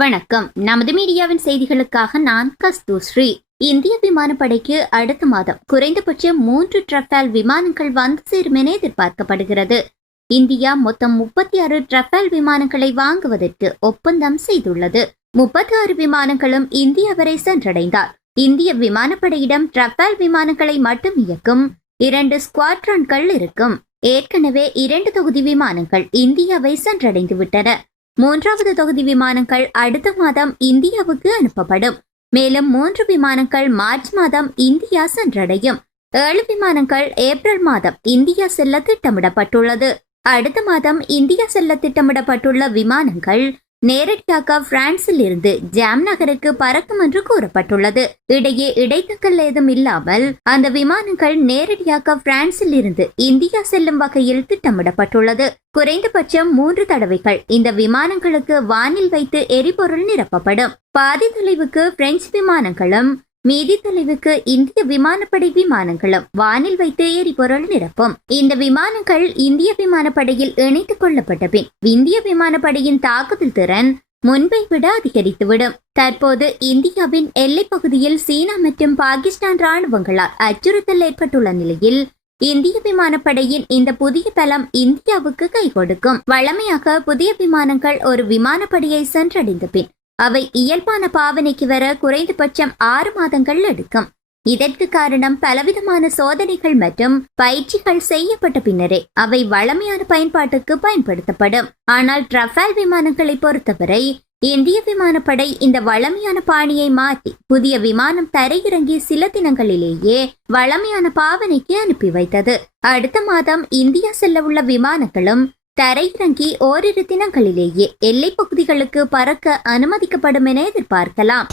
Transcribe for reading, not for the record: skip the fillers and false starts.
வணக்கம். நமது மீடியாவின் செய்திகளுக்காக நான் கஸ்தூஸ்ரீ. இந்திய விமானப்படைக்கு அடுத்த மாதம் குறைந்தபட்சம் 3 ரஃபேல் விமானங்கள் வந்து சேரும் என எதிர்பார்க்கப்படுகிறது. இந்தியா மொத்தம் 36 ரஃபேல் விமானங்களை வாங்குவதற்கு ஒப்பந்தம் செய்துள்ளது. 36 விமானங்களும் இந்தியா வரை சென்றடைந்தால் இந்திய விமானப்படையிடம் ரஃபேல் விமானங்களை மட்டும் இயக்கும் 2 ஸ்குவாட்ரன்கள் இருக்கும். ஏற்கனவே 2 தொகுதி விமானங்கள் இந்தியாவை சென்றடைந்து விட்டன. 3வது தொகுதி விமானங்கள் அடுத்த மாதம் இந்தியாவுக்கு அனுப்பப்படும். மேலும் 3 விமானங்கள் மார்ச் மாதம் இந்தியா சென்றடையும். 7 விமானங்கள் ஏப்ரல் மாதம் இந்தியா செல்ல திட்டமிடப்பட்டுள்ளது. அடுத்த மாதம் இந்தியா செல்ல திட்டமிடப்பட்டுள்ள விமானங்கள் நேரடியாக பிரான்சில் இருந்து ஜாம் நகருக்கு பறக்கும் என்று கூறப்பட்டுள்ளது. இடையே இடைத்தக்கல் ஏதும் இல்லாமல் அந்த விமானங்கள் நேரடியாக பிரான்சில் இருந்து இந்தியா செல்லும் வகையில் திட்டமிடப்பட்டுள்ளது. குறைந்தபட்சம் 3 தடவைகள் இந்த விமானங்களுக்கு வானில் வைத்து எரிபொருள் நிரப்பப்படும். பாதி தொலைவுக்கு பிரெஞ்சு விமானங்களும் மீதி தொலைவுக்கு இந்திய விமானப்படை விமானங்களும் வானில் வைத்து எரிபொருள் நிரப்பும். இந்த விமானங்கள் இந்திய விமானப்படையில் இணைத்துக் கொள்ளப்பட்ட பின் இந்திய விமானப்படையின் தாக்குதல் திறன் முன்பை விட அதிகரித்துவிடும். தற்போது இந்தியாவின் எல்லை பகுதியில் சீனா மற்றும் பாகிஸ்தான் ராணுவங்களால் அச்சுறுத்தல் ஏற்பட்டுள்ள நிலையில் இந்திய விமானப்படையின் இந்த புதிய பலம் இந்தியாவுக்கு கை கொடுக்கும். வழமையாக புதிய விமானங்கள் ஒரு விமானப்படையை சென்றடைந்த பின் அவை இயல்பான பாவனைக்கு வர குறைந்தபட்சம் 6 மாதங்கள் எடுக்கும். இதற்கு காரணம் பலவிதமான சோதனைகள் மற்றும் பயிற்சிகள் செய்யப்பட்ட பின்னரே அவை வழமையான பயன்பாட்டுக்கு பயன்படுத்தப்படும். ஆனால் ரஃபேல் விமானங்களை பொறுத்தவரை இந்திய விமானப்படை இந்த வழமையான பாணியை மாற்றி புதிய விமானம் தரையிறங்கி சில தினங்களிலேயே வழமையான பாவனைக்கு அனுப்பி வைத்தது. அடுத்த மாதம் இந்தியா செல்ல உள்ள விமானங்களும் தரையிறங்கி ஓரிரு தினங்களிலேயே எல்லை பகுதிகளுக்கு பறக்க அனுமதிக்கப்படும் என எதிர்பார்க்கலாம்.